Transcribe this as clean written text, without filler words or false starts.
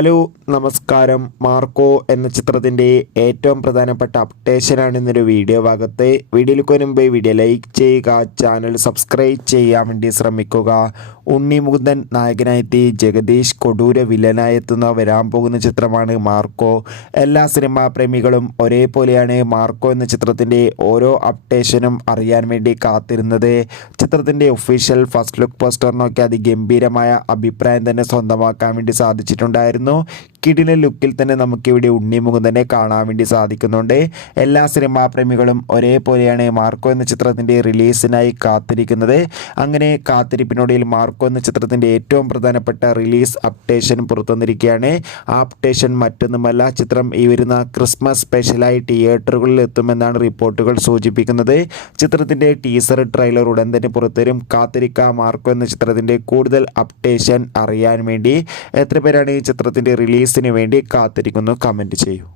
Hello നമസ്കാരം. Marco എന്ന ചിത്രത്തിൻ്റെ ഏറ്റവും പ്രധാനപ്പെട്ട അപ്ഡേഷനാണ് ഇന്നൊരു വീഡിയോ ഭാഗത്ത്. വീഡിയോയിലേക്ക് മുൻപ് വീഡിയോ ലൈക്ക് ചെയ്യുക, ചാനൽ സബ്സ്ക്രൈബ് ചെയ്യാൻ വേണ്ടി ശ്രമിക്കുക. ഉണ്ണി മുകുന്ദൻ നായകനായെത്തി ജഗദീഷ് കൊടൂര വില്ലനായി വരാൻ പോകുന്ന ചിത്രമാണ് മാർക്കോ. എല്ലാ സിനിമാ പ്രേമികളും ഒരേപോലെയാണ് മാർക്കോ എന്ന ചിത്രത്തിൻ്റെ ഓരോ അപ്ഡേഷനും അറിയാൻ വേണ്ടി കാത്തിരുന്നത്. ചിത്രത്തിൻ്റെ ഒഫീഷ്യൽ ഫസ്റ്റ് ലുക്ക് പോസ്റ്റർ നോക്കി അതിഗംഭീരമായ അഭിപ്രായം തന്നെ സ്വന്തമാക്കാൻ വേണ്ടി സാധിച്ചിട്ടുണ്ടായിരുന്നു. കിടിലൻ ലുക്കിൽ തന്നെ നമുക്കിവിടെ ഉണ്ണി മുകുന്ദനെ കാണാൻ വേണ്ടി സാധിക്കുന്നുണ്ട്. എല്ലാ സിനിമാ പ്രേമികളും ഒരേപോലെയാണ് മാർക്കോ എന്ന ചിത്രത്തിൻ്റെ റിലീസിനായി കാത്തിരിക്കുന്നത്. അങ്ങനെ കാത്തിരിപ്പിനൊടുവിൽ മാർക്കോ എന്ന ചിത്രത്തിൻ്റെ ഏറ്റവും പ്രധാനപ്പെട്ട റിലീസ് അപ്ഡേഷൻ പുറത്തുവന്നിരിക്കുകയാണ്. ആ അപ്ഡേഷൻ മറ്റൊന്നുമല്ല, ചിത്രം ഈ വരുന്ന ക്രിസ്മസ് സ്പെഷ്യലായി തിയേറ്ററുകളിൽ എത്തുമെന്നാണ് റിപ്പോർട്ടുകൾ സൂചിപ്പിക്കുന്നത്. ചിത്രത്തിൻ്റെ ടീസർ ട്രെയിലർ ഉടൻ തന്നെ പുറത്തുവരും. കാത്തിരിക്കാം മാർക്കോ എന്ന ചിത്രത്തിൻ്റെ കൂടുതൽ അപ്ഡേഷൻ അറിയാൻ വേണ്ടി. എത്ര പേരാണ് ഈ ചിത്രത്തിൻ്റെ റിലീസിന് വേണ്ടി കാത്തിരിക്കുന്നു? കമൻറ്റ് ചെയ്യൂ.